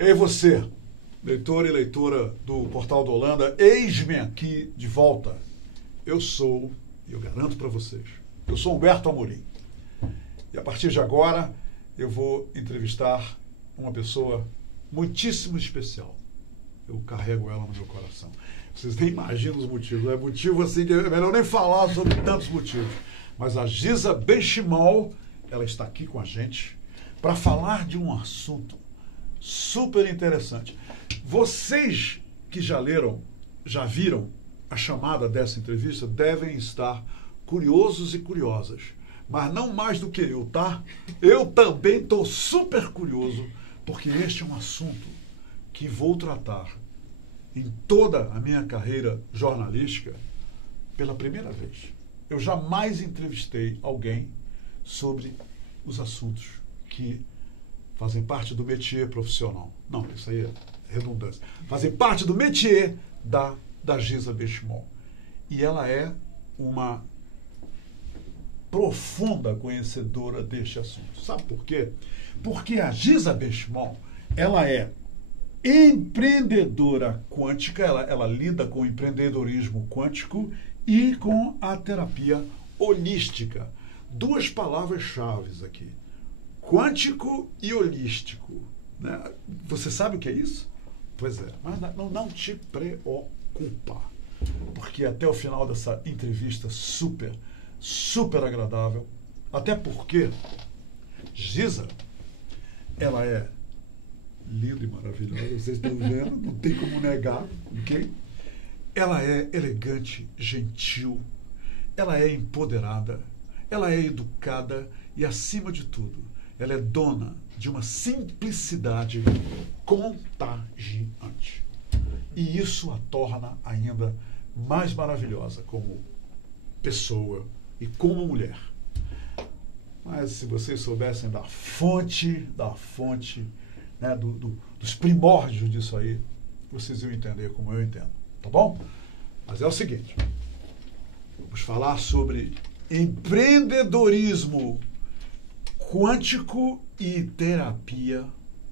Ei você, leitor e leitora do Portal do Holanda, eis-me aqui de volta. Eu garanto para vocês, eu sou Humberto Amorim. E a partir de agora, eu vou entrevistar uma pessoa muitíssimo especial. Eu carrego ela no meu coração. Vocês nem imaginam os motivos. É motivo assim que é melhor nem falar sobre tantos motivos. Mas a Giza Benchimol, ela está aqui com a gente para falar de um assunto super interessante. Vocês que já leram, já viram a chamada dessa entrevista, devem estar curiosos e curiosas. Mas não mais do que eu, tá? Eu também estou super curioso, porque este é um assunto que vou tratar em toda a minha carreira jornalística pela primeira vez. Eu jamais entrevistei alguém sobre os assuntos que fazem parte do métier profissional. Não, isso aí é redundância. Fazem parte do métier da Giza Benchimol. E ela é uma profunda conhecedora deste assunto. Sabe por quê? Porque a Giza Benchimol, ela é empreendedora quântica, ela lida com o empreendedorismo quântico e com a terapia holística. Duas palavras-chave aqui. Quântico e holístico. Né? Você sabe o que é isso? Pois é, mas não te preocupa. Porque até o final dessa entrevista super agradável, até porque Giza, ela é linda e maravilhosa, vocês estão vendo, não tem como negar, ok? Ela é elegante, gentil, ela é empoderada, ela é educada e, acima de tudo, ela é dona de uma simplicidade contagiante. E isso a torna ainda mais maravilhosa como pessoa e como mulher. Mas se vocês soubessem da fonte, né, dos primórdios disso aí, vocês iam entender como eu entendo, tá bom? Mas é o seguinte, vamos falar sobre empreendedorismo quântico e terapia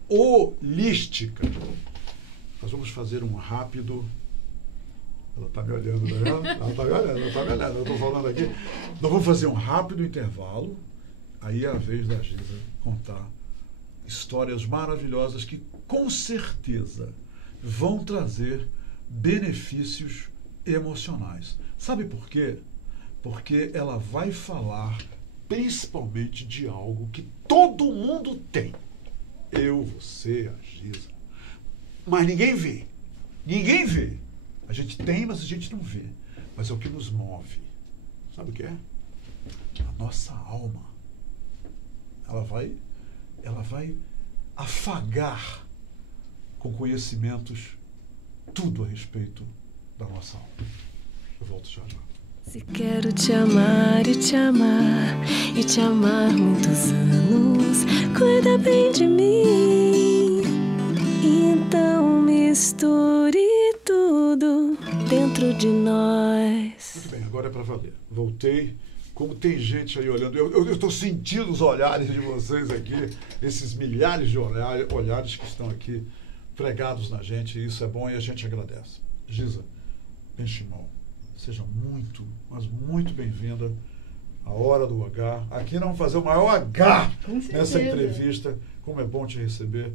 holística. Nós vamos fazer um rápido... Ela está me olhando, né? Ela está me olhando. Eu estou falando aqui. Nós vamos fazer um rápido intervalo. Aí é a vez da Giza contar histórias maravilhosas que, com certeza, vão trazer benefícios emocionais. Sabe por quê? Porque ela vai falar principalmente de algo que todo mundo tem. Eu, você, a Giza. Mas ninguém vê. Ninguém vê. A gente tem, mas a gente não vê. Mas é o que nos move. Sabe o que é? A nossa alma. Ela vai afagar com conhecimentos tudo a respeito da nossa alma. Eu volto já. Se quero te amar e te amar, e te amar muitos anos, cuida bem de mim. Então misture tudo dentro de nós. Muito bem, agora é para valer. Voltei. Como tem gente aí olhando, eu estou sentindo os olhares de vocês aqui, esses milhares de olhares que estão aqui pregados na gente, e isso é bom e a gente agradece. Giza Benchimol, seja muito, mas muito bem-vinda à Hora do H. Aqui nós vamos fazer o maior H nessa entrevista. Como é bom te receber.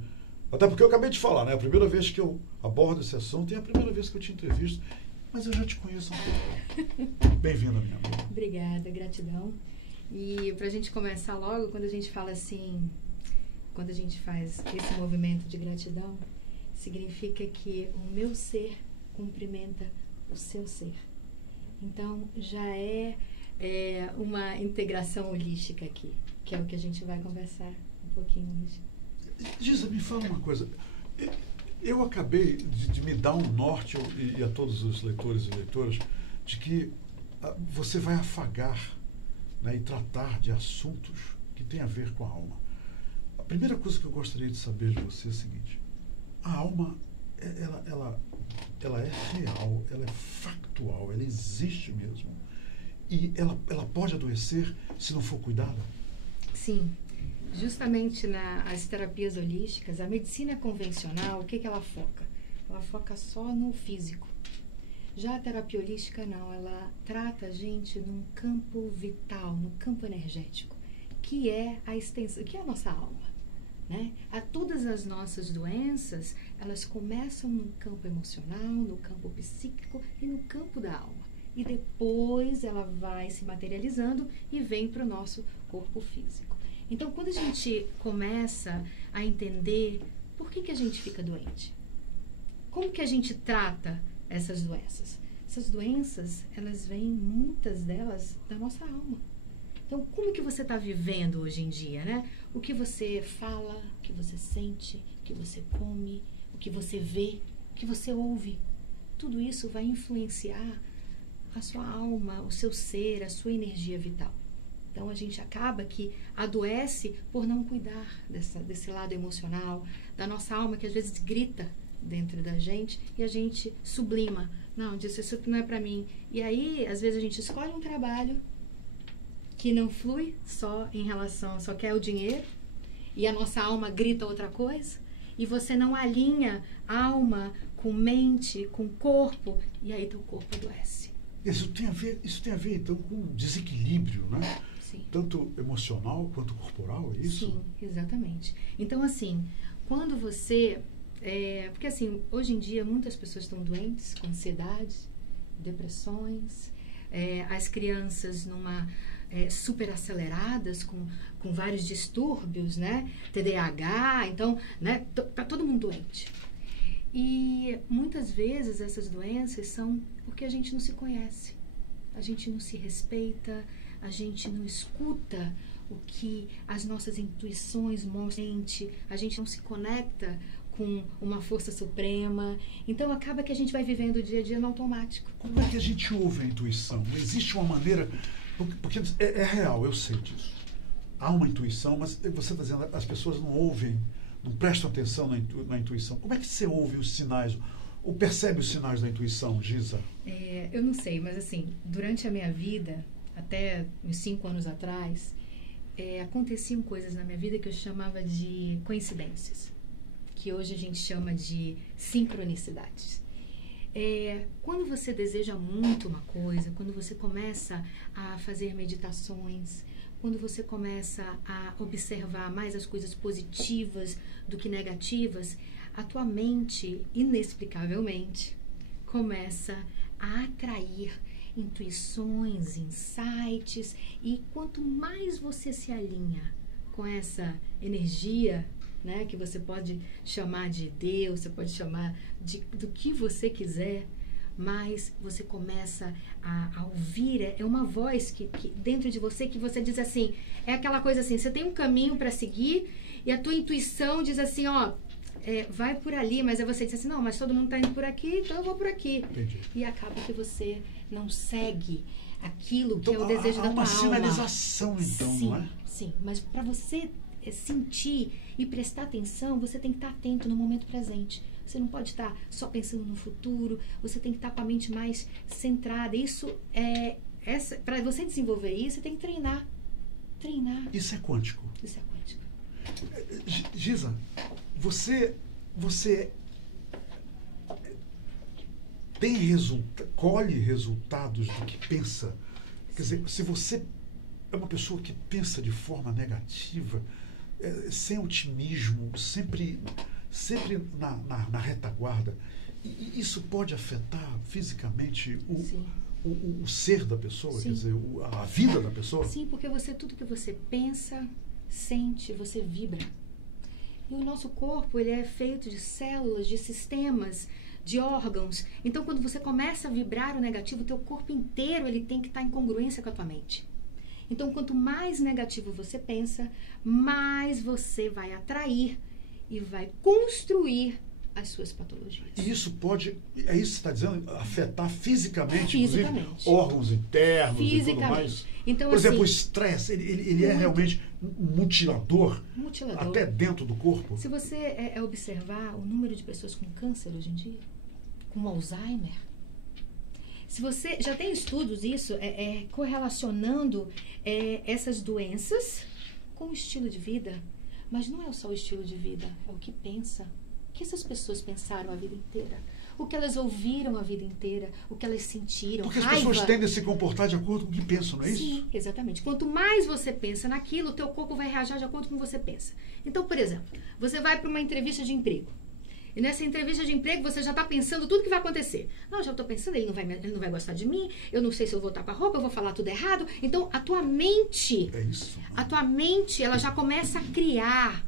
Até porque eu acabei de falar, né? A primeira vez que eu abordo esse assunto e é a primeira vez que eu te entrevisto. Mas eu já te conheço um pouco. Bem-vinda, minha amiga. Obrigada, gratidão. E para a gente começar logo, quando a gente fala assim, quando a gente faz esse movimento de gratidão, significa que o meu ser cumprimenta o seu ser. Então, já é uma integração holística aqui, que é o que a gente vai conversar um pouquinho hoje. Giza, me fala uma coisa. Eu acabei de me dar um norte, e a todos os leitores e leitoras, de que você vai afagar, né, e tratar de assuntos que têm a ver com a alma. A primeira coisa que eu gostaria de saber de você é a seguinte: a alma, ela é real, ela é factual, ela existe mesmo. E ela pode adoecer se não for cuidada? Sim. justamente nas terapias holísticas, a medicina convencional, o que ela foca? Ela foca só no físico. Já a terapia holística não, ela trata a gente num campo vital, no campo energético, que é a extensão, que é a nossa alma, né? Todas as nossas doenças, elas começam no campo emocional, no campo psíquico e no campo da alma. E depois ela vai se materializando e vem para o nosso corpo físico. Então, quando a gente começa a entender por que a gente fica doente, como que a gente trata essas doenças? Essas doenças, elas vêm, muitas delas, da nossa alma. Então, como que você está vivendo hoje em dia, né? O que você fala, o que você sente, o que você come, o que você vê, o que você ouve. Tudo isso vai influenciar a sua alma, o seu ser, a sua energia vital. Então, a gente acaba que adoece por não cuidar desse lado emocional, da nossa alma, que às vezes grita dentro da gente e a gente sublima. Não, isso não é para mim. E aí, às vezes, a gente escolhe um trabalho que não flui só em relação, só quer o dinheiro, e a nossa alma grita outra coisa, e você não alinha alma com mente, com corpo, e aí teu corpo adoece. Isso tem a ver, então, com desequilíbrio, né? Sim. Tanto emocional quanto corporal, é isso? Sim, exatamente. Então, assim, quando você... porque, assim, hoje em dia, muitas pessoas estão doentes com ansiedade, depressões, as crianças super aceleradas, com vários distúrbios, né? TDAH, então, né? Tá todo mundo doente. E muitas vezes essas doenças são porque a gente não se conhece, a gente não se respeita, a gente não escuta o que as nossas intuições mostram, a gente não se conecta com uma força suprema. Então acaba que a gente vai vivendo o dia a dia no automático. Como é que a gente ouve a intuição? Existe uma maneira... Porque é real, eu sei disso. Há uma intuição, mas você está dizendo, as pessoas não ouvem, não prestam atenção na intuição. Como é que você ouve os sinais, ou percebe os sinais da intuição, Giza? Eu não sei, mas assim, durante a minha vida, até uns 5 anos atrás, aconteciam coisas na minha vida que eu chamava de coincidências, que hoje a gente chama de sincronicidades. Quando você deseja muito uma coisa, quando você começa a fazer meditações, quando você começa a observar mais as coisas positivas do que negativas, a tua mente, inexplicavelmente, começa a atrair intuições, insights, e quanto mais você se alinha com essa energia, né, que você pode chamar de Deus, você pode chamar do que você quiser, mas você começa a ouvir, é uma voz que dentro de você, que você diz assim, é aquela coisa assim, você tem um caminho para seguir e a tua intuição diz assim, ó, vai por ali, mas aí você diz assim, não, mas todo mundo está indo por aqui, então eu vou por aqui. Entendi. E acaba que você não segue aquilo que então, é o desejo da tua alma. Há uma sinalização, então, sim, não é? Sim, mas para você sentir e prestar atenção, você tem que estar atento no momento presente. Você não pode estar só pensando no futuro, você tem que estar com a mente mais centrada. Isso para você desenvolver isso, você tem que treinar. Isso é quântico. Isso é quântico. Giza, você colhe resultados do que pensa? Quer dizer, se você é uma pessoa que pensa de forma negativa, sem otimismo, sempre na retaguarda, e isso pode afetar fisicamente o ser da pessoa, Sim. quer dizer, a vida da pessoa? Sim, porque tudo que você pensa, sente, você vibra. E o nosso corpo, ele é feito de células, de sistemas, de órgãos. Então, quando você começa a vibrar o negativo, o teu corpo inteiro ele tem que estar em congruência com a tua mente. Então, quanto mais negativo você pensa, mais você vai atrair e vai construir as suas patologias. E isso pode, é isso que você está dizendo, afetar fisicamente, Fisicamente. Inclusive, órgãos internos e tudo mais? Então, por exemplo, o assim, estresse, ele é realmente um mutilador, até dentro do corpo? Se você observar o número de pessoas com câncer hoje em dia, com Alzheimer, se você já tem estudos isso, correlacionando essas doenças com o estilo de vida, mas não é só o estilo de vida, é o que pensa. O que essas pessoas pensaram a vida inteira? O que elas ouviram a vida inteira? O que elas sentiram? Porque as raiva. pessoas tendem a se comportar de acordo com o que pensam, não é isso? Sim, exatamente. Quanto mais você pensa naquilo, o teu corpo vai reagir de acordo com o que você pensa. Então, por exemplo, você vai para uma entrevista de emprego. E nessa entrevista de emprego, você já está pensando tudo que vai acontecer. Não, já estou pensando, ele não vai gostar de mim, eu não sei se eu vou estar com a roupa, eu vou falar tudo errado. Então, a tua mente, ela já começa a criar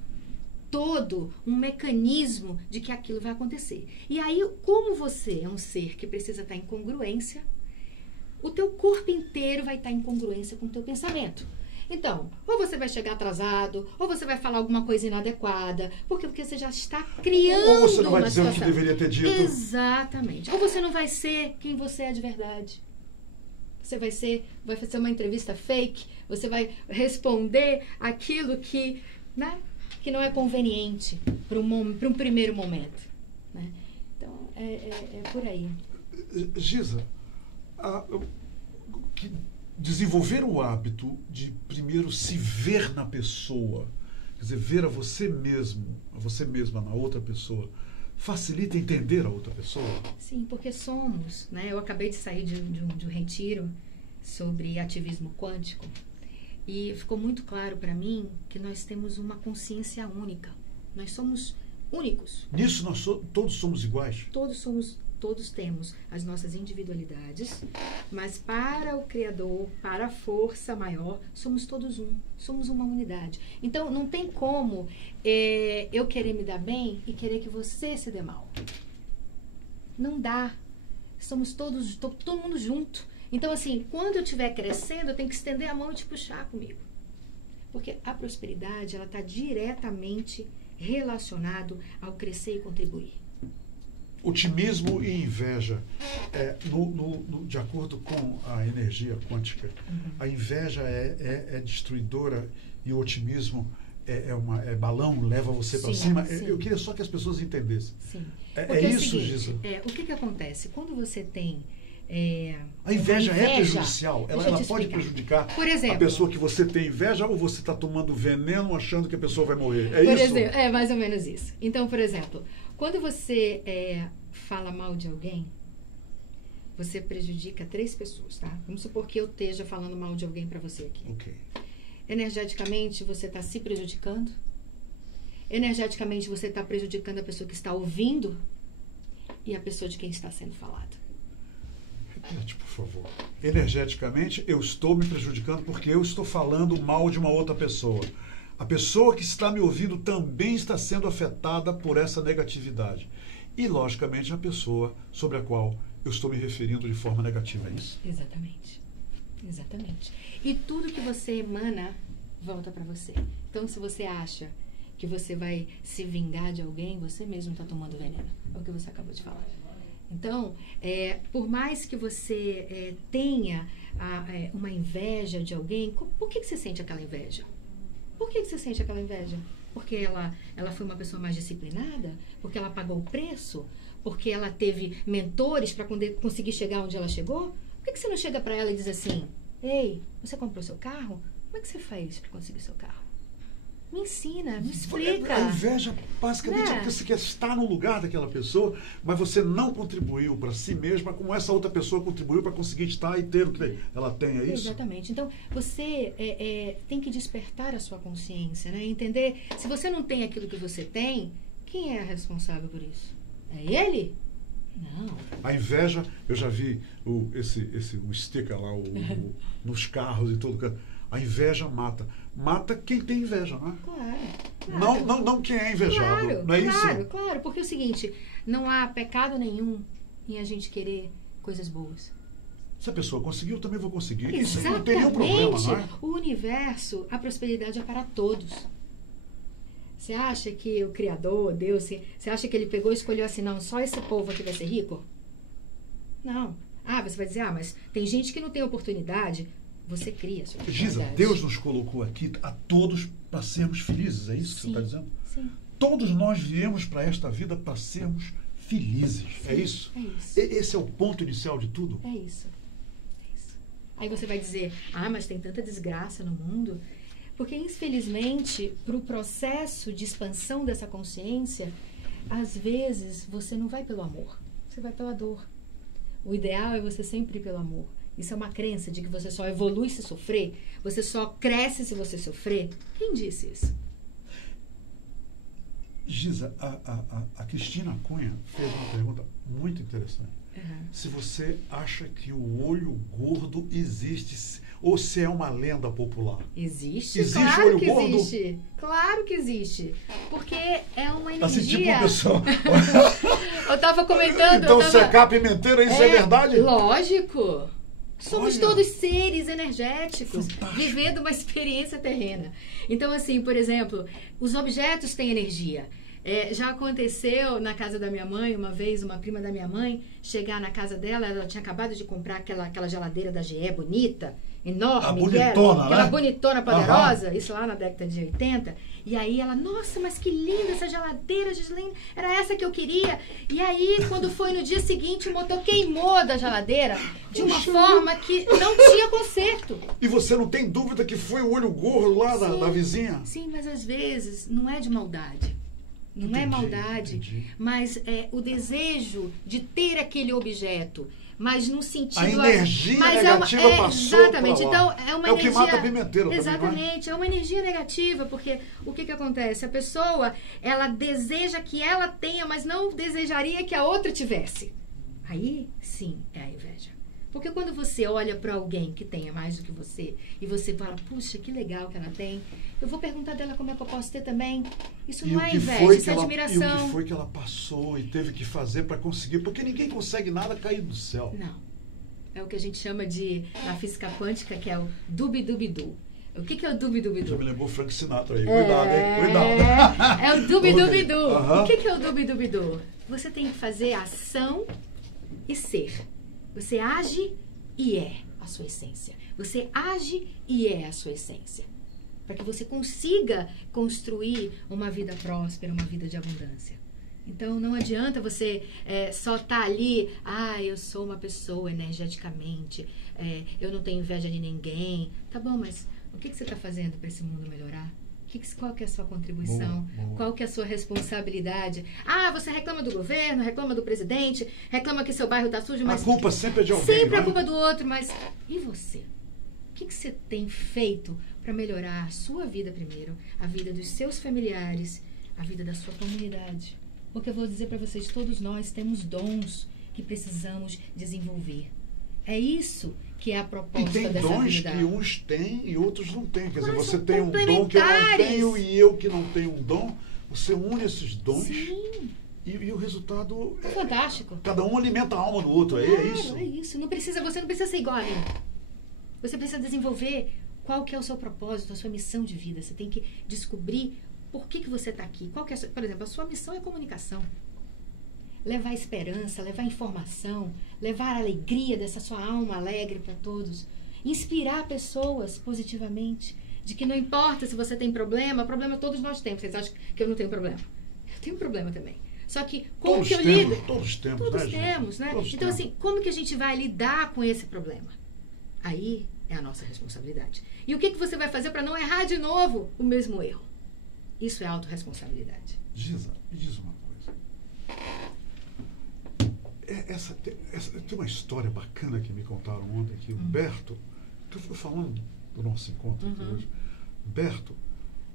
todo um mecanismo de que aquilo vai acontecer. E aí, como você é um ser que precisa estar em congruência, o teu corpo inteiro vai estar em congruência com o teu pensamento. Então, ou você vai chegar atrasado, ou você vai falar alguma coisa inadequada, porque você já está criando uma situação. Ou você não vai dizer o que deveria ter dito. Exatamente. Ou você não vai ser quem você é de verdade. Você vai fazer uma entrevista fake, você vai responder aquilo que, né, que não é conveniente para um primeiro momento. Né? Então, é por aí. Gisa, desenvolver o hábito de primeiro se ver na pessoa, quer dizer, ver a você mesma na outra pessoa, facilita entender a outra pessoa? Sim, porque somos, né? Eu acabei de sair de um retiro sobre ativismo quântico e ficou muito claro para mim que nós temos uma consciência única. Nós somos únicos. Nisso todos somos iguais? Todos temos as nossas individualidades, mas para o Criador, para a força maior, somos todos somos uma unidade. Então, não tem como eu querer me dar bem e querer que você se dê mal. Não dá. Somos todo mundo junto. Então, assim, quando eu estiver crescendo, eu tenho que estender a mão e te puxar comigo. Porque a prosperidade, ela está diretamente relacionado ao crescer e contribuir. Otimismo e inveja, de acordo com a energia quântica, a inveja é destruidora e o otimismo é balão, leva você para cima. Sim. Eu queria só que as pessoas entendessem. Sim. É isso, Gisa? O que acontece? Quando você tem... a inveja é prejudicial? Ela pode prejudicar por exemplo, a pessoa que você tem inveja ou você está tomando veneno achando que a pessoa vai morrer? Por exemplo, é mais ou menos isso. Então, por exemplo, quando você fala mal de alguém, você prejudica 3 pessoas, tá? Vamos supor que eu esteja falando mal de alguém para você aqui. Ok. Energeticamente, você está se prejudicando. Energeticamente, você está prejudicando a pessoa que está ouvindo e a pessoa de quem está sendo falado. Repete, por favor. Energeticamente, eu estou me prejudicando porque eu estou falando mal de uma outra pessoa. A pessoa que está me ouvindo também está sendo afetada por essa negatividade. E, logicamente, a pessoa sobre a qual eu estou me referindo de forma negativa, é isso? Exatamente. Exatamente. E tudo que você emana volta para você. Então, se você acha que você vai se vingar de alguém, você mesmo está tomando veneno. É o que você acabou de falar. Então, por mais que você tenha uma inveja de alguém, por que você sente aquela inveja? Por que você sente aquela inveja? Porque ela foi uma pessoa mais disciplinada? Porque ela pagou o preço? Porque ela teve mentores para conseguir chegar onde ela chegou? Por que você não chega para ela e diz assim: ei, você comprou seu carro? Como é que você faz para conseguir seu carro? Me ensina, me explica. A inveja, basicamente, é porque você quer estar no lugar daquela pessoa, mas você não contribuiu para si mesma como essa outra pessoa contribuiu para conseguir estar e ter o que ela tem, é isso? Exatamente. Então, você tem que despertar a sua consciência, né? Entender, se você não tem aquilo que você tem, quem é responsável por isso? É ele? Não. A inveja, eu já vi o sticker lá nos carros e tudo. A inveja mata. Mata quem tem inveja, não é? Claro. Não quem é invejado. Claro, não é isso? Claro. Porque é o seguinte, não há pecado nenhum em a gente querer coisas boas. Se a pessoa conseguiu, eu também vou conseguir. Exatamente. Isso não tem nenhum problema, não é? O universo, a prosperidade é para todos. Você acha que o Criador, Deus, você acha que ele pegou e escolheu assim, não, só esse povo aqui vai ser rico? Não. Você vai dizer, mas tem gente que não tem oportunidade. Você cria a sua oportunidade. Gisa, Deus nos colocou aqui a todos para sermos felizes, é isso que você está dizendo? Sim. Todos nós viemos para esta vida para sermos felizes, sim, é isso? É isso. Esse é o ponto inicial de tudo? É isso. Aí você vai dizer, mas tem tanta desgraça no mundo. Porque, infelizmente, para o processo de expansão dessa consciência, às vezes você não vai pelo amor, você vai pela dor. O ideal é você sempre ir pelo amor. Isso é uma crença de que você só evolui se sofrer, você só cresce se você sofrer. Quem disse isso? Giza, a Cristina Cunha fez uma pergunta muito interessante. Se você acha que o olho gordo existe, ou se é uma lenda popular. Existe, existe claro olho que gordo? existe. Claro que existe. Porque é uma energia... Assim, tipo uma pessoa... Eu estava comentando... Então, secar a pimenteira, isso é verdade? Lógico. Somos Olha. todos seres energéticos, Fantástico. vivendo uma experiência terrena. Então, assim, por exemplo, os objetos têm energia. Já aconteceu na casa da minha mãe, uma vez, uma prima da minha mãe, chegar na casa dela, ela tinha acabado de comprar aquela geladeira da GE bonita, enorme. A bonitona, aquela né? bonitona poderosa, isso lá na década de 80. E aí ela, nossa, mas que linda essa geladeira, Gislaine, era essa que eu queria. E aí, quando foi no dia seguinte, o motor queimou da geladeira de uma forma que não tinha conserto. E você não tem dúvida que foi o olho gordo lá da vizinha? Sim, mas às vezes não é de maldade. Não é Entendi, maldade, entendi. mas é o desejo de ter aquele objeto, mas no sentido... A energia mas negativa passou exatamente, pra então lá. é uma É o que energia... mata a pimenteira também, Exatamente, é uma energia negativa, porque o que acontece? A pessoa, ela deseja que ela tenha, mas não desejaria que a outra tivesse. Aí, sim, é a inveja. Porque quando você olha para alguém que tenha mais do que você e você fala, puxa, que legal que ela tem, eu vou perguntar dela como é que eu posso ter também. Isso não é inveja, isso é admiração. E o que foi que ela passou e teve que fazer para conseguir? Porque ninguém consegue nada cair do céu. Não. É o que a gente chama de, na física quântica, que é o dubi-dubi-du. O que é o dubi-dubi-du? Já me lembrou Frank Sinatra aí. Cuidado, hein? Cuidado. É o dubi-dubi-du. Uhum. O que é o dubi-dubi-du? Você tem que fazer ação e ser. Você age e é a sua essência. Você age e é a sua essência. Para que você consiga construir uma vida próspera, uma vida de abundância. Então, não adianta você só estar ali, eu sou uma pessoa energeticamente, eu não tenho inveja de ninguém. Tá bom, mas o que você está fazendo para esse mundo melhorar? Qual que é a sua contribuição? Boa. Qual que é a sua responsabilidade? Você reclama do governo, reclama do presidente, reclama que seu bairro está sujo, mas... A culpa sempre é de alguém, Sempre não é? a culpa do outro, mas... E você? O que você tem feito para melhorar a sua vida primeiro, a vida dos seus familiares, a vida da sua comunidade? Porque eu vou dizer para vocês, todos nós temos dons que precisamos desenvolver. É isso que é a proposta E tem dessa dons vida. que uns têm e outros não têm. Quer dizer, Mas você são tem um dom que eu não complementares. tenho e eu que não tenho um dom. Você une esses dons Sim, e o resultado... é fantástico. Cada um alimenta a alma do outro. É isso? Claro, é isso. Você não precisa ser igual a mim. Você precisa desenvolver qual que é o seu propósito, a sua missão de vida. Você tem que descobrir por que você está aqui. Qual que é por exemplo, a sua missão é comunicação. Levar esperança, levar informação, levar a alegria dessa sua alma alegre para todos. Inspirar pessoas positivamente. De que não importa se você tem problema todos nós temos. Vocês acham que eu não tenho problema? Eu tenho problema também. Só que como Todos que eu temos, lido? Todos temos, Todos né, gente? temos, né? Todos Então, temos. assim, como que a gente vai lidar com esse problema? Aí é a nossa responsabilidade. E o que você vai fazer para não errar de novo o mesmo erro? Isso é autorresponsabilidade. Giza, me diz uma coisa. Tem uma história bacana que me contaram ontem, que o Berto, que eu fui falando do nosso encontro aqui hoje. Berto,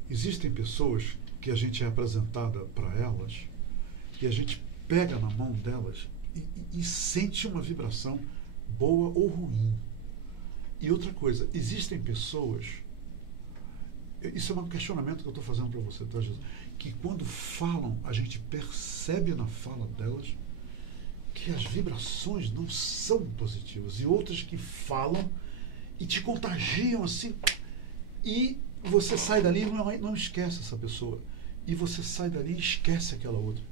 existem pessoas que a gente é apresentada para elas e a gente pega na mão delas e sente uma vibração boa ou ruim. E outra coisa, existem pessoas, isso é um questionamento que eu estou fazendo para você, tá, Jesus? Que quando falam, a gente percebe na fala delas que as vibrações não são positivas. E outras que falam e te contagiam assim. E você sai dali e não esquece essa pessoa. E você sai dali e esquece aquela outra.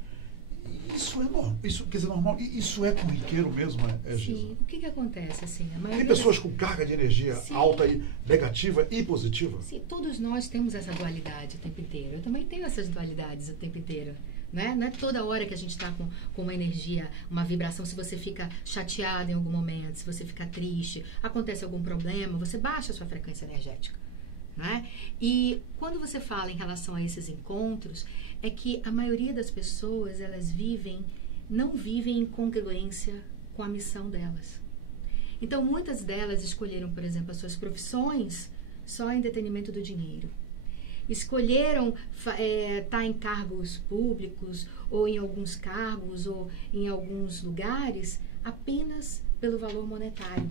Isso é normal. Isso, quer dizer, normal. Isso é corriqueiro mesmo, Sim. O que acontece, assim? Tem pessoas com carga de energia Sim. alta e negativa e positiva? Sim, todos nós temos essa dualidade o tempo inteiro. Eu também tenho essas dualidades o tempo inteiro. Né? Não é toda hora que a gente está com uma energia, uma vibração. Se você fica chateado em algum momento, se você fica triste, acontece algum problema, você baixa a sua frequência energética. né? E quando você fala em relação a esses encontros, é que a maioria das pessoas, elas não vivem em congruência com a missão delas. Então, muitas delas escolheram, por exemplo, as suas profissões só em detenimento do dinheiro. Escolheram estar em cargos públicos, ou em alguns cargos, ou em alguns lugares, apenas pelo valor monetário.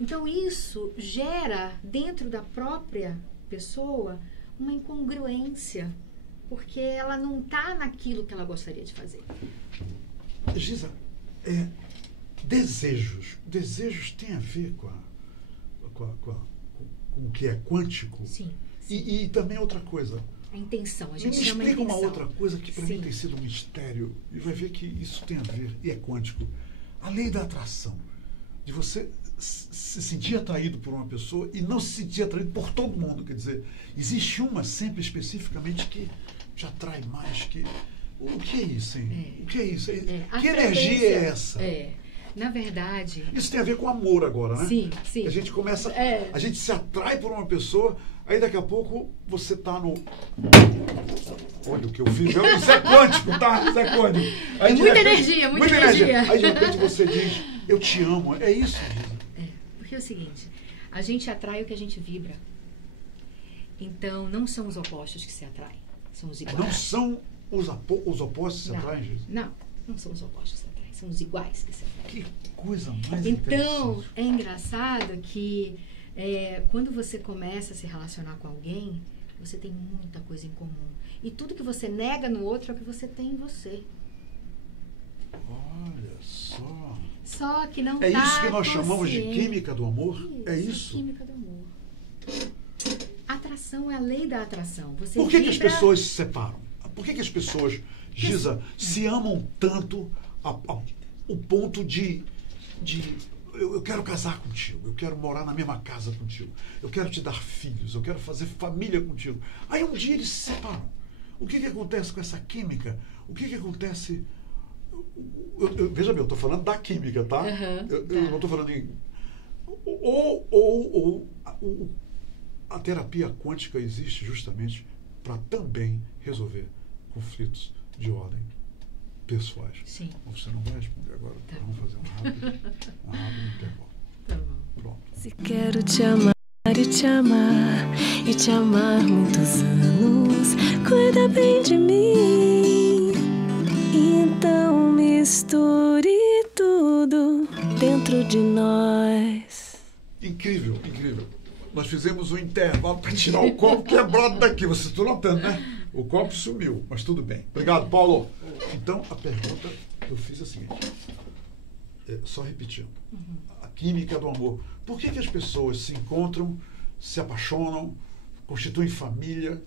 Então, isso gera, dentro da própria pessoa, uma incongruência, porque ela não está naquilo que ela gostaria de fazer. Giza, desejos têm a ver com o que é quântico? Sim. E também outra coisa. A intenção, a gente Me chama de explica intenção. uma outra coisa que para mim tem sido um mistério, e vai ver que isso tem a ver, e é quântico. A lei da atração. De você se sentir atraído por uma pessoa e não se sentir atraído por todo mundo. Quer dizer, existe uma sempre especificamente que te atrai mais que... O que é isso, hein? O que é isso? Que energia é essa? Na verdade... Isso tem a ver com amor agora, né? Sim, sim. A gente começa... A gente se atrai por uma pessoa, aí daqui a pouco você está no... Olha o que eu fiz. Isso é quântico, tá? Isso é quântico. Aí, muita energia. Aí de repente você diz, eu te amo. É isso, Giza. Porque é o seguinte, a gente atrai o que a gente vibra. Então, não são os opostos que se atraem, são os iguais. Não são os opostos que se atraem, Giza? Não são os opostos que se atraem, são os iguais que se atraem. Que coisa mais Então, interessante. é engraçado que quando você começa a se relacionar com alguém, você tem muita coisa em comum. E tudo que você nega no outro é o que você tem em você. Olha só. Só que não É tá isso que nós chamamos de consciente. química do amor? É isso? Química do amor. Atração é a lei da atração. Você Por que as vibra- pessoas se separam? Por que as pessoas, Giza, se amam tanto o ponto de eu quero casar contigo, eu quero morar na mesma casa contigo, eu quero te dar filhos, eu quero fazer família contigo. Aí um dia eles se separam. O que acontece com essa química? O que acontece... veja bem, eu estou falando da química, tá? Eu não estou falando em... A terapia quântica existe justamente para também resolver conflitos de ordem pessoais. Sim. Você não vai responder agora. Tá. Vamos fazer um rápido intervalo. Tá bom. Pronto. Se quero te amar e te amar muitos anos, cuida bem de mim. Então misture tudo dentro de nós. Incrível, incrível. Nós fizemos um intervalo para tirar o copo quebrado daqui. Vocês estão notando, né? O copo sumiu, mas tudo bem. Obrigado, Paulo. Então, a pergunta que eu fiz é a seguinte. Só repetindo. A química do amor. Por que as pessoas se encontram, se apaixonam, constituem família,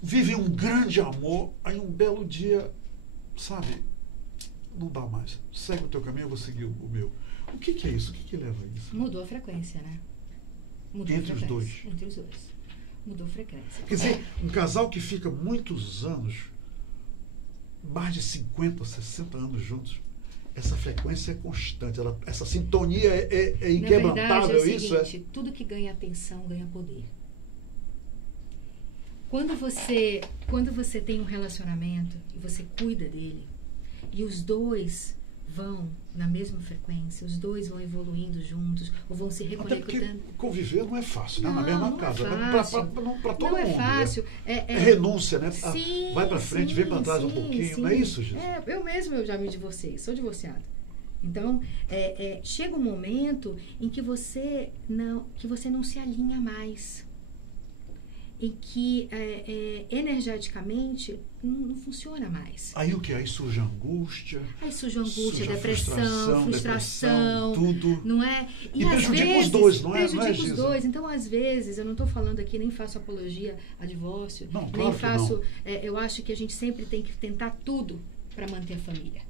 vivem um grande amor, aí um belo dia, sabe, não dá mais. Segue o teu caminho, eu vou seguir o meu. O que é isso? O que leva a isso? Mudou a frequência, né? Entre os dois. Entre os dois. Mudou a frequência. Quer dizer, um casal que fica muitos anos, mais de 50, 60 anos juntos, essa frequência é constante, essa sintonia é inquebrantável. Na verdade, isso é o seguinte, tudo que ganha atenção ganha poder. Quando você tem um relacionamento e você cuida dele, e os dois vão na mesma frequência, os dois vão evoluindo juntos, ou vão se Até porque reconectando. conviver não é fácil, né? Na Não, mesma não é casa. fácil. Para todo Não é mundo. fácil. É renúncia, né? Sim, vai para frente, vem para trás um pouquinho. Não é isso, gente? Eu já me divorciei, sou divorciada. Então, chega um momento em que você não se alinha mais. Em que energeticamente não funciona mais. Aí o que? Aí surge angústia. Aí surge angústia, frustração, frustração, tudo. Não é? E prejudica os dois, não é? Prejudica os Giza? dois. Então, às vezes, eu não estou falando aqui, nem faço apologia a divórcio. Não, claro nem que faço. não. Eu acho que a gente sempre tem que tentar tudo para manter a família.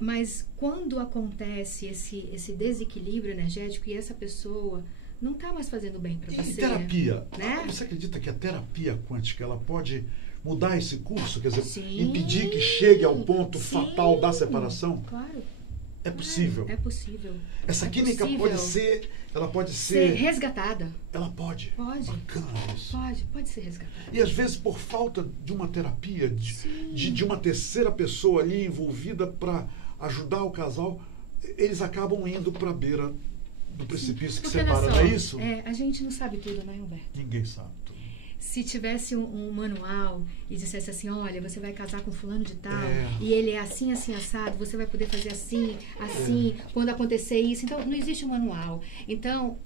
Mas quando acontece esse desequilíbrio energético e essa pessoa não está mais fazendo bem para você. E terapia? Né? Você acredita que a terapia quântica ela pode mudar esse curso? Quer dizer, Sim, impedir que chegue ao ponto sim, fatal da separação? Claro. É possível. É possível. Essa química possível. ela pode ser resgatada. Ela pode. Pode. Bacana isso. Pode ser resgatada. E às vezes por falta de uma terapia, de uma terceira pessoa ali envolvida para ajudar o casal, eles acabam indo para a beira do precipício que separa, não é isso? A gente não sabe tudo, não é, Humberto? Ninguém sabe tudo. Se tivesse um manual e dissesse assim, olha, você vai casar com fulano de tal, e ele é assim, assim, assado, você vai poder fazer assim, quando acontecer isso. Então, não existe um manual. Então,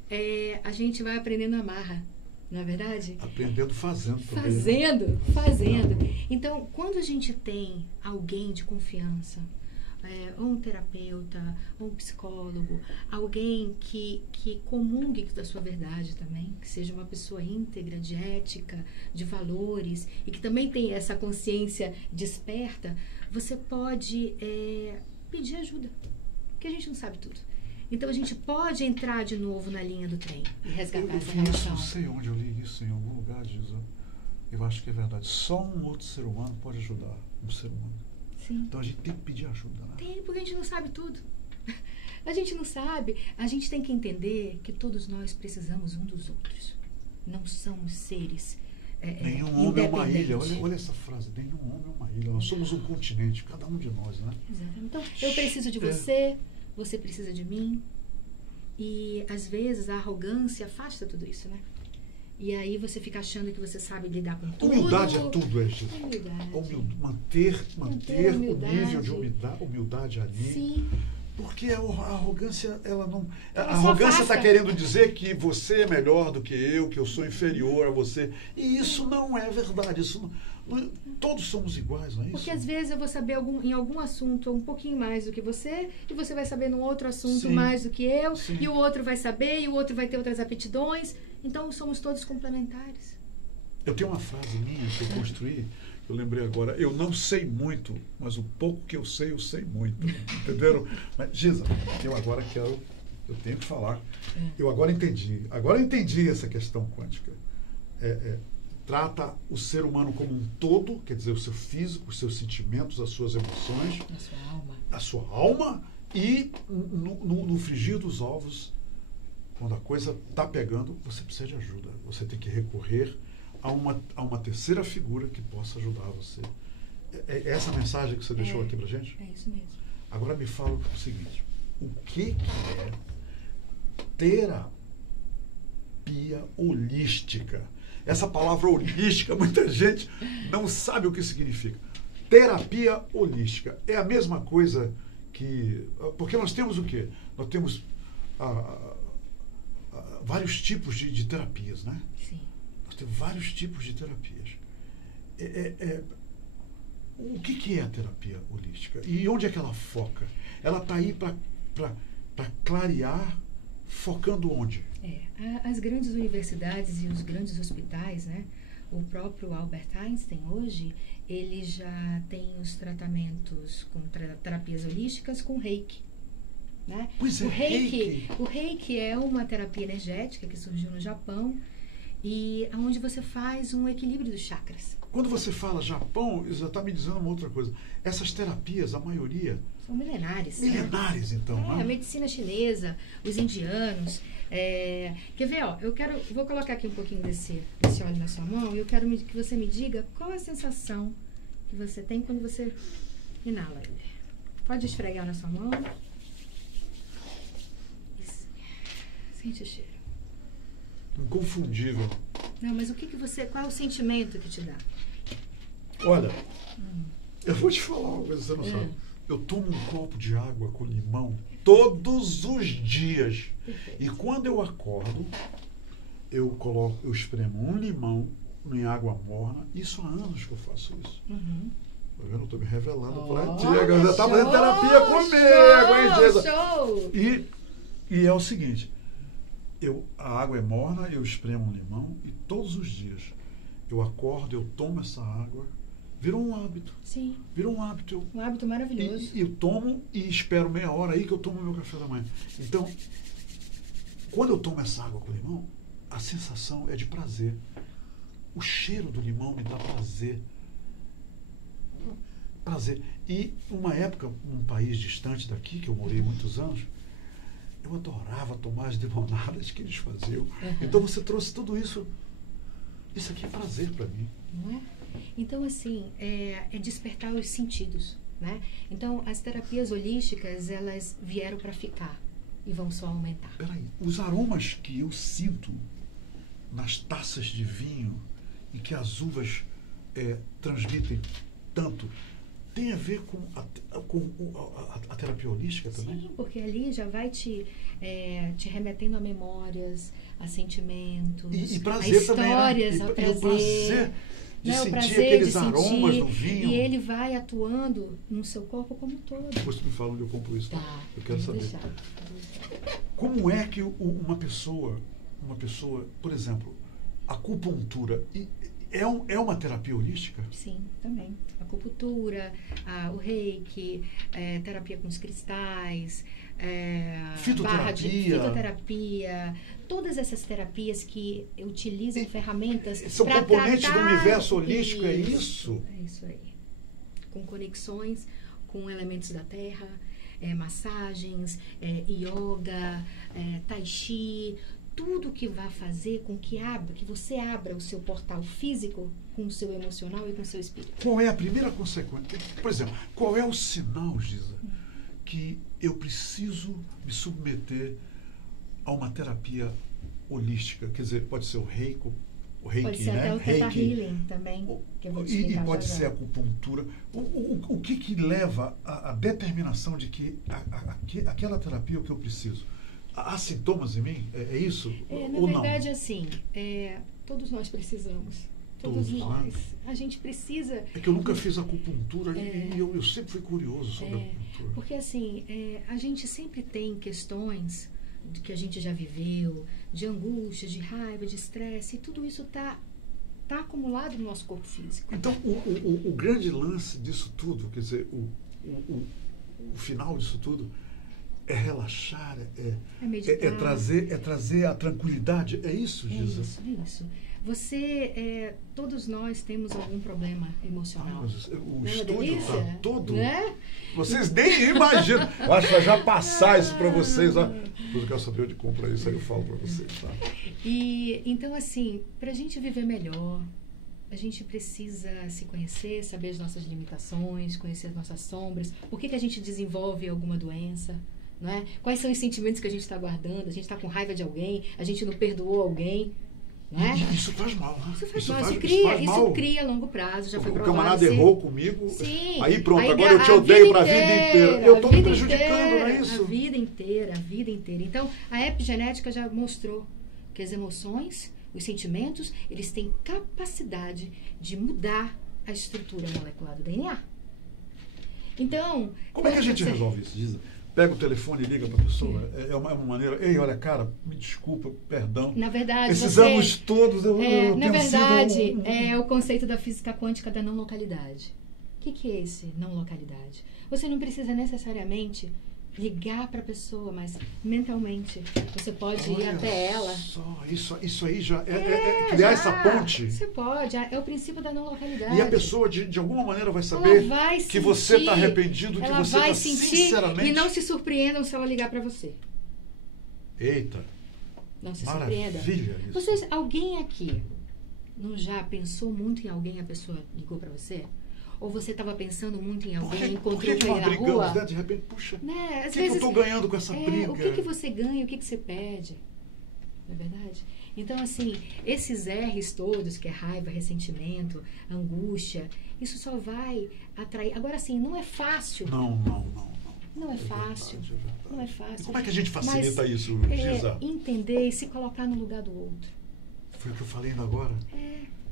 a gente vai aprendendo na marra, não é verdade? Aprendendo fazendo também. Fazendo. Então, quando a gente tem alguém de confiança, ou um terapeuta, ou um psicólogo, alguém que comungue da sua verdade também, que seja uma pessoa íntegra, de ética, de valores, e que também tenha essa consciência desperta, você pode pedir ajuda, porque a gente não sabe tudo. Então a gente pode entrar de novo na linha do trem e resgatar essa relação. Não sei onde eu li isso, em algum lugar, Gisa. Eu acho que é verdade. Só um outro ser humano pode ajudar um ser humano. Sim. Então a gente tem que pedir ajuda, né? Tem, porque a gente não sabe tudo. A gente não sabe. A gente tem que entender que todos nós precisamos um dos outros. Não somos seres nenhum homem é uma ilha. Olha essa frase. Nenhum homem é uma ilha. Nós somos um continente, cada um de nós, né? Exato. Então, eu preciso de você, você precisa de mim. E, às vezes, a arrogância afasta tudo isso, né? E aí você fica achando que você sabe lidar com tudo. Humildade é tudo, Gisa. Humildade. Manter o nível de humildade ali. Sim. Porque a arrogância, ela não... A arrogância está querendo dizer que você é melhor do que eu sou inferior a você. E isso não é verdade. Isso não, todos somos iguais, não é isso? Porque às vezes eu vou saber em algum assunto um pouquinho mais do que você, e você vai saber num outro assunto mais do que eu, e o outro vai saber, e o outro vai ter outras aptidões. Então, somos todos complementares. Eu tenho uma frase minha que eu construí, eu lembrei agora. Eu não sei muito, mas o pouco que eu sei muito. Entenderam? Mas, Gisa, eu tenho que falar. Eu agora entendi essa questão quântica. Trata o ser humano como um todo, quer dizer, o seu físico, os seus sentimentos, as suas emoções. A sua alma. E no frigir dos ovos, quando a coisa está pegando, você precisa de ajuda. Você tem que recorrer a uma terceira figura que possa ajudar você. É essa mensagem que você deixou aqui pra gente? É isso mesmo. Agora me fala o seguinte. O que é terapia holística? Essa palavra holística, muita gente não sabe o que significa. Terapia holística. É a mesma coisa que... Porque nós temos o quê? Nós temos... vários tipos de terapias, né? Sim. Nós temos vários tipos de terapias. O que é a terapia holística? E onde é que ela foca? Ela está aí para clarear, focando onde? As grandes universidades e os grandes hospitais, né? O próprio Albert Einstein, hoje, ele já tem os tratamentos com terapias holísticas com Reiki. Né? Pois o Reiki é uma terapia energética que surgiu no Japão e onde você faz um equilíbrio dos chakras. Quando você fala Japão, já está me dizendo uma outra coisa. Essas terapias, a maioria... São milenares. Milenares, né? Então. A medicina chinesa, os indianos. Quer ver? Vou colocar aqui um pouquinho desse óleo na sua mão e eu quero que você me diga qual a sensação que você tem quando você inala ele. Pode esfregar na sua mão. Sente o cheiro. Inconfundível. Não, mas qual é o sentimento que te dá? Olha, eu vou te falar uma coisa, você não sabe. Eu tomo um copo de água com limão todos os dias. Perfeito. E quando eu acordo, eu espremo um limão em água morna. Isso há anos que eu faço isso. Tá vendo? Eu estou me revelando pra ti. Eu já estava fazendo terapia comigo, hein, Gisa? Show! E é o seguinte. A água é morna, eu espremo um limão e todos os dias eu acordo, eu tomo essa água, virou um hábito. Sim. Virou um hábito. Um hábito maravilhoso. E eu tomo e espero meia hora aí que eu tomo meu café da manhã. Então, quando eu tomo essa água com limão, a sensação é de prazer. O cheiro do limão me dá prazer. prazer. E uma época, num país distante daqui, que eu morei muitos anos, eu adorava tomar as limonadas que eles faziam. Então você trouxe tudo isso. Isso aqui é prazer para mim. Não é? Então, assim, é despertar os sentidos, né? Então, as terapias holísticas, elas vieram para ficar e vão só aumentar. Peraí, os aromas que eu sinto nas taças de vinho e que as uvas transmitem tanto, tem a ver com a terapia holística também? Sim, porque ali já vai te remetendo a memórias, a sentimentos, e prazer a histórias, também, né? ao o prazer de sentir aqueles aromas do vinho. E ele vai atuando no seu corpo como um todo. Depois tu me fala onde eu compro isso. Tá, eu quero saber. Como é que uma pessoa, por exemplo, acupuntura é uma terapia holística? Sim, também. Acupuntura, o reiki, terapia com os cristais, fitoterapia, todas essas terapias que utilizam ferramentas são componentes do universo holístico, isso, é isso? É isso aí. Com conexões com elementos da terra, massagens, yoga, tai chi, tudo que vai fazer com que você abra o seu portal físico com o seu emocional e com o seu espírito. Qual é a primeira consequência? Por exemplo, qual é o sinal, Giza, que eu preciso me submeter a uma terapia holística? Quer dizer, pode ser o reiki, pode ser, né? Até o Theta Healing também, que eu vou te explicar. E pode ser a acupuntura. O que leva à determinação de que aquela terapia é o que eu preciso? Há sintomas em mim? É isso? Na ou verdade, não? Assim, todos nós precisamos. Todos nós. Né? A gente precisa... É que eu nunca fiz acupuntura e eu sempre fui curioso sobre a acupuntura. Porque, assim, a gente sempre tem questões que a gente já viveu, de angústia, de raiva, de estresse, e tudo isso está acumulado no nosso corpo físico. Então, o grande lance disso tudo, quer dizer, o final disso tudo, é relaxar, meditar, trazer a tranquilidade. É isso, Giza? É isso. Todos nós temos algum problema emocional. O estúdio está todo... Né? Vocês nem imaginam. Eu acho que vai já passar isso para vocês. Ó. Depois eu quero saber onde compra isso, aí eu falo para vocês. Tá? E, então, assim, para a gente viver melhor, a gente precisa se conhecer, saber as nossas limitações, conhecer as nossas sombras. Por que a gente desenvolve alguma doença? Não é? Quais são os sentimentos que a gente está guardando? A gente está com raiva de alguém? A gente não perdoou alguém? Não é? Isso faz mal, né? Isso faz mal. Isso cria a longo prazo. Já foi provado. O camarada errou comigo. Sim. Aí pronto, agora eu te odeio para a vida inteira. Eu estou me prejudicando, não é isso? A vida inteira. Então, a epigenética já mostrou que as emoções, os sentimentos, eles têm capacidade de mudar a estrutura molecular do DNA. Então... Como é que a gente resolve isso, Giza? Pega o telefone e liga para a pessoa. É uma maneira... Ei, olha, cara, me desculpa, perdão. Na verdade, esses anos todos eu na verdade, sido é o conceito da física quântica da não localidade. O que é esse não localidade? Você não precisa necessariamente ligar para a pessoa, mas mentalmente você pode ir até ela. Só, isso aí já criar essa ponte. Você pode, é o princípio da não localidade. E a pessoa de alguma maneira vai saber que você está arrependido, que você está sinceramente... E não se surpreendam se ela ligar para você. Eita, não se surpreenda. Vocês, alguém aqui não já pensou muito em alguém e a pessoa ligou para você? Ou você estava pensando muito em alguém, encontrou com ele na rua? Né? De repente, puxa, né? o que eu estou ganhando com essa briga? O que você ganha, o que você perde? Não é verdade? Então, assim, esses R's todos, que é raiva, ressentimento, angústia, isso só vai atrair... Agora, assim, não é fácil. Não é fácil. Verdade. Não é fácil. E como é que a gente facilita isso, Giza? Entender e se colocar no lugar do outro. Foi o que eu falei ainda agora?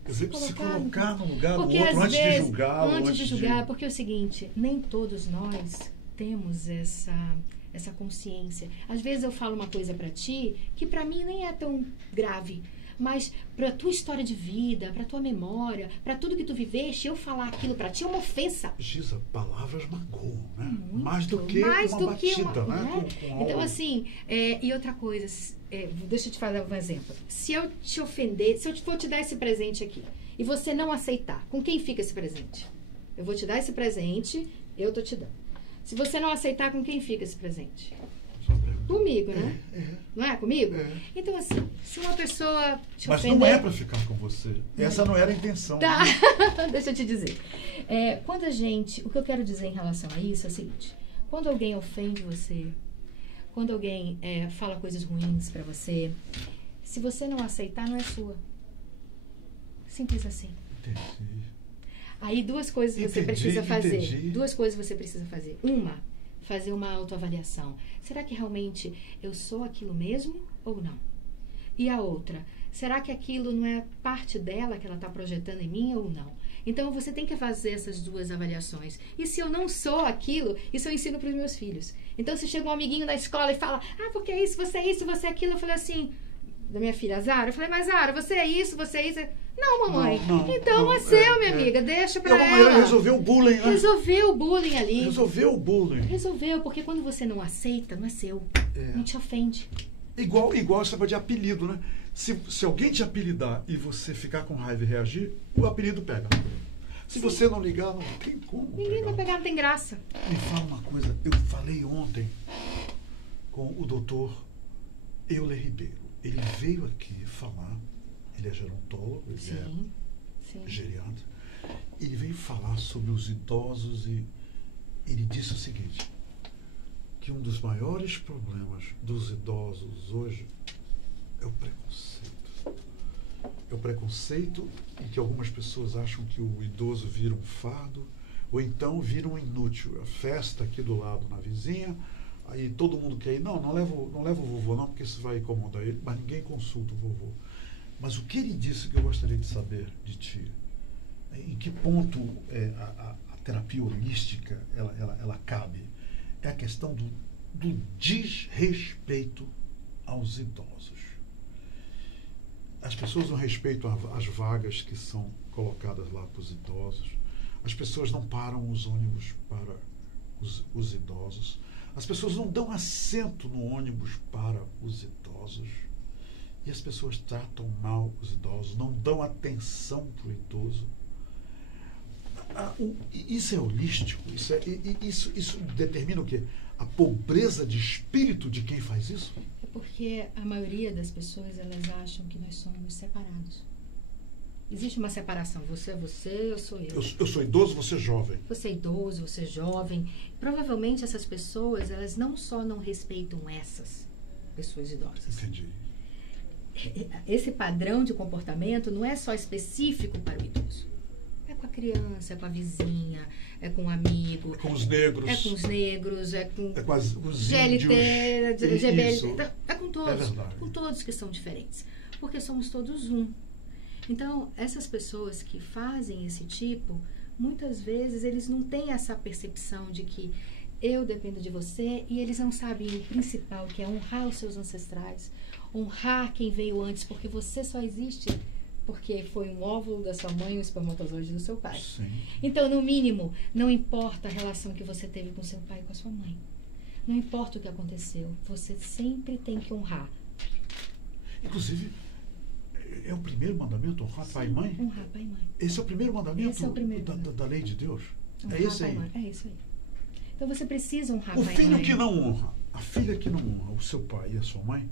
Quer dizer, se colocar no lugar do porque outro antes de julgá-lo. Antes de julgar, porque é o seguinte, nem todos nós temos essa consciência. Às vezes eu falo uma coisa pra ti que pra mim nem é tão grave, mas pra tua história de vida, pra tua memória, pra tudo que tu viveste, eu falar aquilo pra ti é uma ofensa. Giza, palavras magoam, né? Muito, mais do que uma batida, né? Então, assim, e outra coisa, deixa eu te falar um exemplo. Se eu te ofender, se eu for te dar esse presente aqui, e você não aceitar, com quem fica esse presente? Eu vou te dar esse presente, eu tô te dando. Se você não aceitar, com quem fica esse presente? Comigo, né? Não é comigo? Então, assim, se uma pessoa te Mas ofender... não é para ficar com você. Essa não era a intenção. Tá, Né? deixa eu te dizer. Quando a gente... O que eu quero dizer em relação a isso é o seguinte. Quando alguém ofende você, quando alguém fala coisas ruins pra você, se você não aceitar, não é sua. Simples assim. Entendi. Aí duas coisas você precisa fazer. Entendi. Duas coisas você precisa fazer. Uma, fazer uma autoavaliação. Será que realmente eu sou aquilo mesmo ou não? E a outra, será que aquilo não é parte dela que ela está projetando em mim ou não? Então você tem que fazer essas duas avaliações. E se eu não sou aquilo, isso eu ensino para os meus filhos. Então se chega um amiguinho da escola e fala, porque é isso, você é aquilo, eu falei assim, da minha filha Zara, eu falei, mas Zara, você é isso, você é isso. Não, mamãe. Então é seu, minha amiga. Deixa pra ela. Resolveu o bullying, né? Resolveu o bullying ali. Resolveu o bullying. Resolveu, porque quando você não aceita, não é seu. Não te ofende. Igual essa coisa de apelido, né? Se alguém te apelidar e você ficar com raiva e reagir, o apelido pega. Se você não ligar, não tem como. Ninguém vai pegar, não tem graça. Me fala uma coisa. Eu falei ontem com o doutor Euler Ribeiro. Ele veio aqui falar. Ele é gerontólogo, ele é geriatra. Ele veio falar sobre os idosos e ele disse o seguinte, que um dos maiores problemas dos idosos hoje é o preconceito. É o preconceito em que algumas pessoas acham que o idoso vira um fardo ou então vira um inútil. A festa aqui do lado na vizinha, aí todo mundo quer ir. Não leva o vovô não, porque isso vai incomodar ele, mas ninguém consulta o vovô. Mas o que ele disse que eu gostaria de saber de ti, em que ponto a terapia holística ela cabe, é a questão do desrespeito aos idosos. As pessoas não respeitam as vagas que são colocadas lá para os idosos, as pessoas não param os ônibus para os idosos, as pessoas não dão assento no ônibus para os idosos. E as pessoas tratam mal os idosos, não dão atenção para o idoso. Isso é holístico? Isso determina o quê? A pobreza de espírito de quem faz isso? É porque a maioria das pessoas, elas acham que nós somos separados. Existe uma separação. Você é você, eu sou eu. Eu sou idoso, você é jovem. Você é idoso, você é jovem. Provavelmente essas pessoas, elas não só não respeitam essas pessoas idosas. Entendi. Esse padrão de comportamento não é só específico para o idoso. É com a criança, é com a vizinha, é com o amigo. É com os negros. É com os negros, é com os GLT, GBL. Então, é com todos. É verdade. Com todos que são diferentes. Porque somos todos um. Então, essas pessoas que fazem esse tipo, muitas vezes eles não têm essa percepção de que eu dependo de você, e eles não sabem o principal, que é honrar os seus ancestrais, honrar quem veio antes, porque você só existe porque foi um óvulo da sua mãe e um espermatozoide do seu pai. Sim. Então, no mínimo, não importa a relação que você teve com seu pai e com a sua mãe. Não importa o que aconteceu, você sempre tem que honrar. Inclusive, é o primeiro mandamento, honrar pai e mãe? Honrar pai e mãe. Esse é o primeiro mandamento, da lei de Deus? Honrar é esse aí? É isso aí. Então você precisa honrar o pai e filho mãe. Que não honra, a filha que não honra o seu pai e a sua mãe,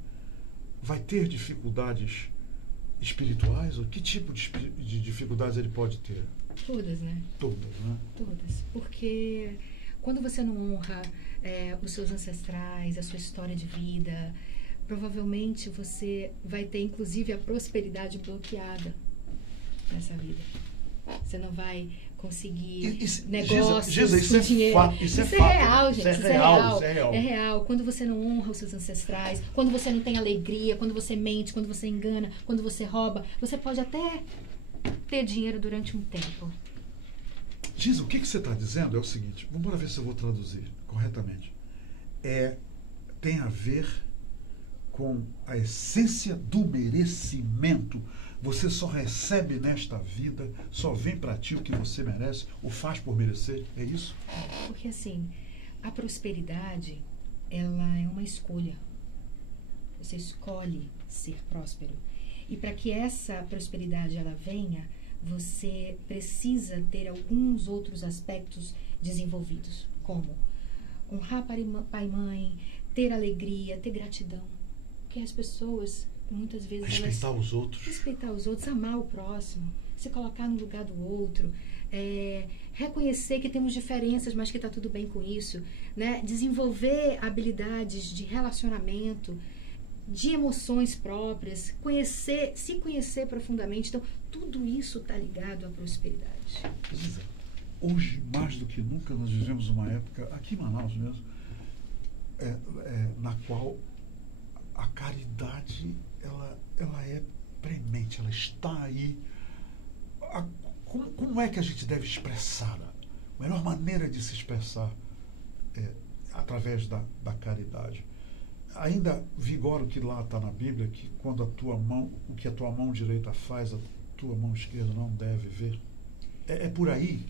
vai ter dificuldades espirituais? Ou que tipo de dificuldades ele pode ter? Todas, né? Todas, né? Todas. Porque quando você não honra os seus ancestrais, a sua história de vida, provavelmente você vai ter, inclusive, a prosperidade bloqueada nessa vida. Você não vai conseguir negócios com dinheiro. Isso é real, gente. Isso é real. É real. Quando você não honra os seus ancestrais, quando você não tem alegria, quando você mente, quando você engana, quando você rouba, você pode até ter dinheiro durante um tempo. Giza, o que você está dizendo é o seguinte, vamos ver se eu vou traduzir corretamente. Tem a ver com a essência do merecimento. Você só recebe nesta vida, só vem para ti o que você merece, o faz por merecer, é isso? Porque assim, a prosperidade, ela é uma escolha. Você escolhe ser próspero. E para que essa prosperidade ela venha, você precisa ter alguns outros aspectos desenvolvidos, como honrar pai e mãe, ter alegria, ter gratidão. Porque as pessoas, muitas vezes... Respeitar os outros. Respeitar os outros, amar o próximo, se colocar no lugar do outro, reconhecer que temos diferenças, mas que está tudo bem com isso, né? Desenvolver habilidades de relacionamento, de emoções próprias, se conhecer profundamente. Então, tudo isso está ligado à prosperidade. Hoje, mais do que nunca, nós vivemos uma época, aqui em Manaus mesmo, na qual a caridade ela é premente, ela está aí. Como é que a gente deve expressá-la? A melhor maneira de se expressar é através da caridade. Ainda vigora o que lá está na Bíblia, que quando o que a tua mão direita faz, a tua mão esquerda não deve ver. É por aí.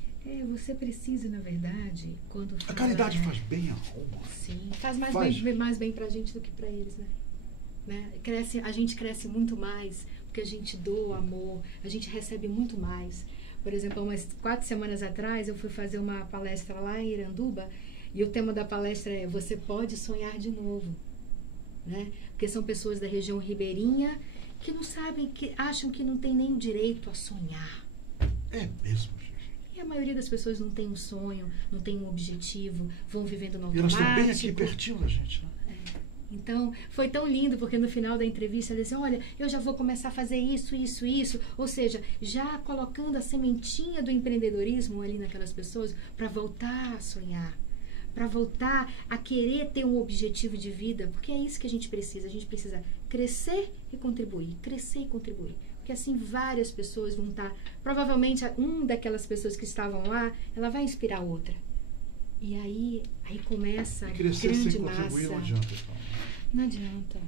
Você precisa, na verdade, quando a caridade faz bem a alma. Sim, faz mais bem para a gente do que para eles, né? A gente cresce muito mais porque a gente doa amor, a gente recebe muito mais. Por exemplo, umas 4 semanas atrás, eu fui fazer uma palestra lá em Iranduba e o tema da palestra é Você pode sonhar de novo. Né? Porque são pessoas da região ribeirinha que não sabem, que acham que não tem nem o direito a sonhar. É mesmo, gente. E a maioria das pessoas não tem um sonho, não tem um objetivo, vão vivendo no automático. E elas estão bem aqui pertinho da gente, né? Então, foi tão lindo, porque no final da entrevista ela disse, olha, eu já vou começar a fazer isso. Ou seja, já colocando a sementinha do empreendedorismo ali naquelas pessoas para voltar a sonhar, para voltar a querer ter um objetivo de vida, porque é isso que a gente precisa. A gente precisa crescer e contribuir, crescer e contribuir. Porque assim várias pessoas vão estar... Provavelmente, daquelas pessoas que estavam lá, ela vai inspirar outra. E aí começa a crescer grande sem massa. contribuir não adianta, então. Não adianta.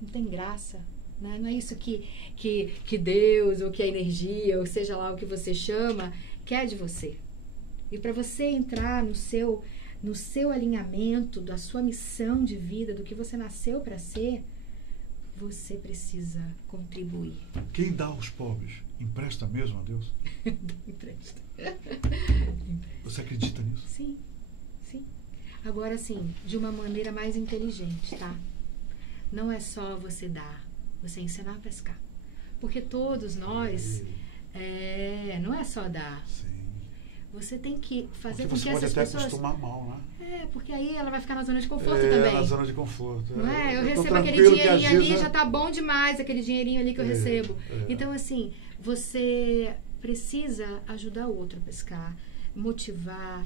Não tem graça. Né? Não é isso que Deus, ou que a energia, ou seja lá o que você chama, quer de você. E para você entrar no seu alinhamento, da sua missão de vida, do que você nasceu para ser, você precisa contribuir. Quem dá aos pobres, empresta mesmo a Deus? Empresta. Você acredita nisso? Sim, sim. Agora, sim, de uma maneira mais inteligente, tá? Não é só você dar, você ensinar a pescar. Porque todos nós, não é só dar. Sim. Você tem que fazer com que essas pessoas... Você pode até acostumar mal, né? Porque aí ela vai ficar na zona de conforto também. Na zona de conforto. Não é? Eu recebo aquele dinheirinho ali, já tá bom demais aquele dinheirinho ali que eu recebo. Então, assim, você precisa ajudar o outro a pescar, motivar,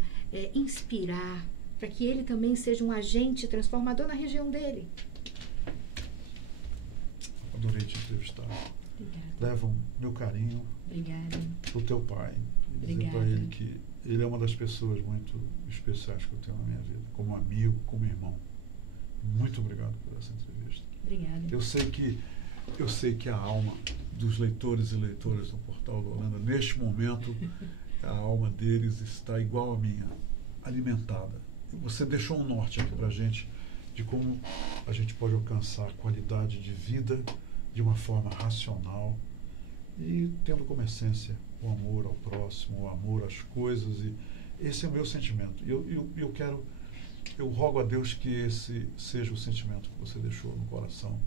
inspirar, para que ele também seja um agente transformador na região dele. Adorei te entrevistar. Obrigada. Leva o meu carinho pro teu pai. E dizer para ele que ele é uma das pessoas muito especiais que eu tenho na minha vida, como amigo, como irmão. Muito obrigado por essa entrevista. Obrigada. Eu sei que a alma dos leitores e leitoras do Portal do Holanda, neste momento, a alma deles está igual à minha, alimentada. Você deixou um norte aqui para a gente de como a gente pode alcançar qualidade de vida de uma forma racional e tendo como essência o amor ao próximo, o amor às coisas. E esse é o meu sentimento. Eu rogo a Deus que esse seja o sentimento que você deixou no coração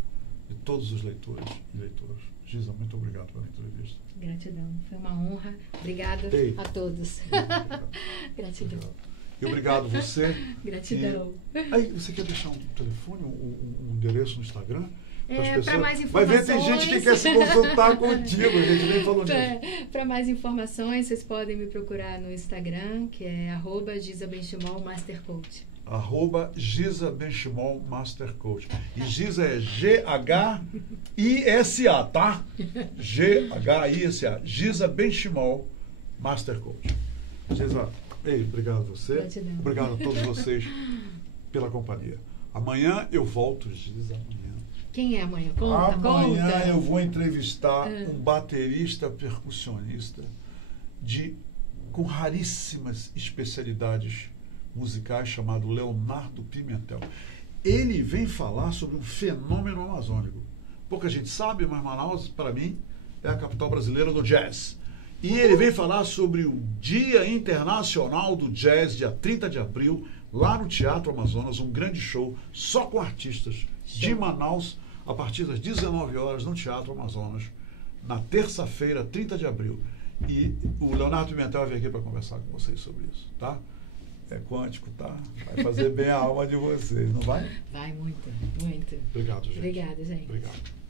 de todos os leitores e leitoras. Giza, muito obrigado pela entrevista. Gratidão. Foi uma honra. Obrigada a todos. Gratidão. Obrigado. E obrigado você. Gratidão. Aí, você quer deixar um telefone, um endereço no Instagram? Para mais informações. Vai ver, tem gente que quer se consultar contigo, a gente nem falou nisso. Para mais informações, vocês podem me procurar no Instagram, que é @GizaBenchimol Master Coach. @GizaBenchimol Master Coach. E Giza é Ghisa, tá? Ghisa. Giza Benchimol Master Coach. Giza, obrigado a você. Gratidão. Obrigado a todos vocês pela companhia. Amanhã eu volto, Giza, amanhã. Quem é amanhã? Amanhã conta. eu vou entrevistar um baterista percussionista com raríssimas especialidades musicais chamado Leonardo Pimentel. Ele vem falar sobre um fenômeno amazônico. Pouca gente sabe, mas Manaus, para mim, é a capital brasileira do jazz. E ele vem falar sobre o Dia Internacional do Jazz, dia 30 de abril, lá no Teatro Amazonas, um grande show só com artistas de Manaus, a partir das 19 horas no Teatro Amazonas, na terça-feira, 30 de abril. E o Leonardo Pimentel vai vir aqui para conversar com vocês sobre isso, tá? É quântico, tá? Vai fazer bem a alma de vocês, não vai? Vai muito, muito. Obrigado, gente. Obrigada, gente. Obrigado.